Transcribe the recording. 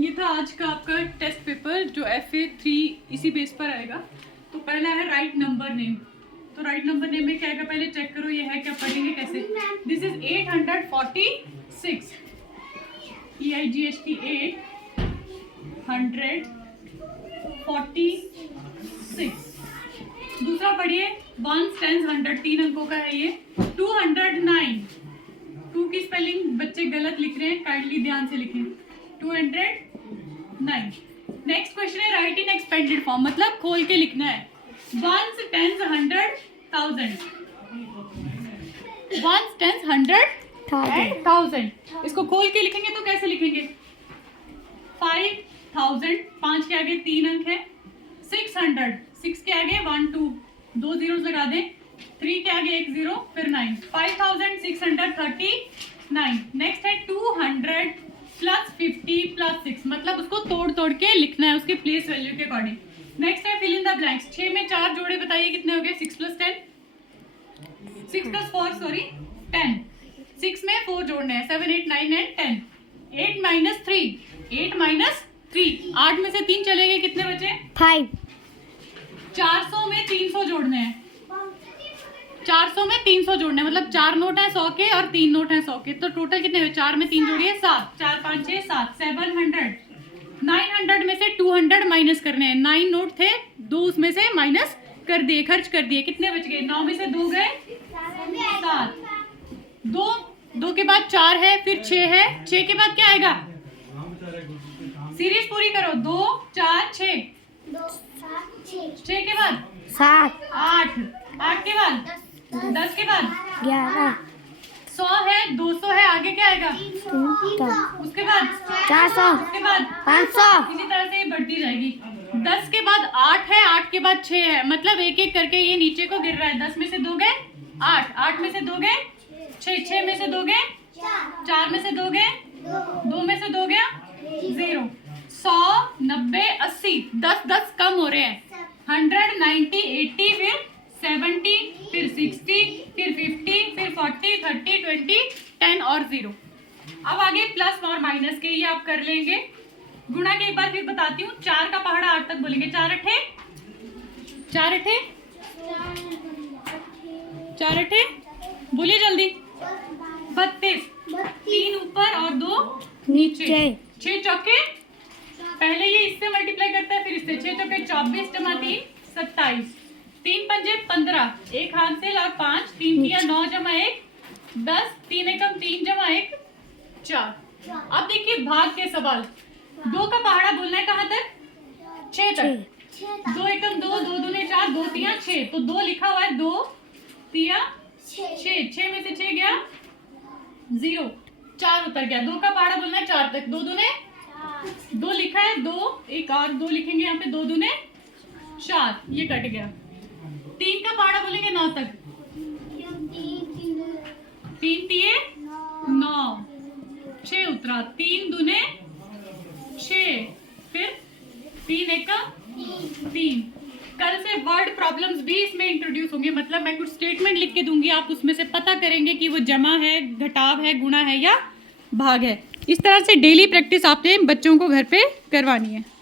ये था आज का आपका टेस्ट पेपर जो FA 3 इसी बेस पर आएगा। तो पहला है राइट नंबर नेम। तो राइट नंबर नेम में क्या आएगा पहले चेक करो, ये है क्या, पढ़ेंगे कैसे। This is 846, EIGHT 846। दूसरा पढ़िए 1 10 100, 3 अंकों का है ये। 209, 2 की स्पेलिंग बच्चे गलत लिख रहे हैं, काइंडली ध्यान से लिखें। 209। नेक्स्ट क्वेश्चन है राइट इन एक्सपेंडेड फॉर्म, मतलब खोल के लिखना है। 1 10 100 1000, 1 10 100 1000। इसको खोल के लिखेंगे तो कैसे लिखेंगे। 5000, 5 के आगे 3 अंक है। 600, 6 के आगे 1 2 2 zeros लगा दें। 3 के आगे 1 0 फिर 9। 5639। नेक्स्ट है 200 प्लस 50 प्लस 6, मतलब उसको तोड़ तोड़ के लिखना है उसके प्लेस वैल्यू के अकॉर्डिंग। नेक्स्ट है फिल इन द ब्लैंक्स। 6 में 4 जोड़े बताइए कितने हो गए। 6 प्लस 10, 6 प्लस 4 सॉरी 10। 6 में 4 जोड़ने हैं, 7 8 9 एंड 10। 8 minus 3, 8 minus 3। 8 में से 3 चले गए, कितने बचे 5। 400 में 300 जोड़ने हैं। 400 में 300 जोड़ने हैं, मतलब 4 नोट हैं 100 के और 3 नोट हैं 100 के। तो टोटल कितने हुए, 4 में 3 जोड़िए 7, 4 5 6 7, 700। 900 में से 200 माइनस करने हैं। 9 नोट थे, 2 उसमें से माइनस कर दिए, खर्च कर दिए, कितने बच गए। 9 में से 2 गए 7। 2 के बाद 4 है, फिर 6 है। 6 के बाद क्या आएगा, सीरीज पूरी करो। 2 4 6, 6 के बाद 7 8, 8 के बाद 10 के बाद 11 100 है, 200 है, आगे क्या आएगा, उसके बाद 400 उसके बाद 500। इसी तरह से ये बढ़ती जाएगी। 10 के बाद 8 है, 8 के बाद 6 है, मतलब एक एक करके ये नीचे को गिर रहा है। 10 में से 2 गए 8, 8 में से 2 गए 6, 6 में से 2 गए 4 में से 2 गए 2 में से 2 गया 0। 100 90 80, 10 10 कम हो रहे हैं। 100 90 80, फिर 70, फिर 60, फिर 50, फिर 40 30 20 10 और 0। अब आगे प्लस और माइनस के ये आप कर लेंगे। गुणा के एक बार फिर बताती हूँ। 4 का पहाड़ा 8 तक बोलेंगे। 4 अठे 4 अठे 4 अठे बोलिए जल्दी। 32, 3 ऊपर और 2 नीचे। 6 चौके, पहले ये इससे मल्टीप्लाई करता है फिर इससे। 6 चौके 24 जमा 3 27, 3 पंजे 15, एक हाथ से और 5, 3 तिया 9 जमा 1 10, 3 एकम 3 जमा 1 4। अब देखिए भाग के सवाल। 2 का पहाड़ा बोलना है कहाँ तक, 6 तक। 2 एकम 2, 2 दूने 4, 2 तिया 6, तो 2 लिखा हुआ है, 2 तिया 6, 6 में से 6 गया 0, 4 उतर गया। 2 का पहाड़ा बोलना है 4 तक। 2 दूने 2 लिखा है, 2 एक और 2 लिखेंगे यहाँ पे, 2 दूने 4, ये कट गया। 3 का पहाड़ा बोलेंगे 9 तक। 3 तिये 9, 6 उतरा। 3 दूने 6, फिर 3 एक 3। कल से वर्ड प्रॉब्लम्स भी इसमें इंट्रोड्यूस होंगे, मतलब मैं कुछ स्टेटमेंट लिख के दूंगी, आप उसमें से पता करेंगे कि वो जमा है, घटाव है, गुणा है या भाग है। इस तरह से डेली प्रैक्टिस आपने बच्चों को घर पे करवानी है।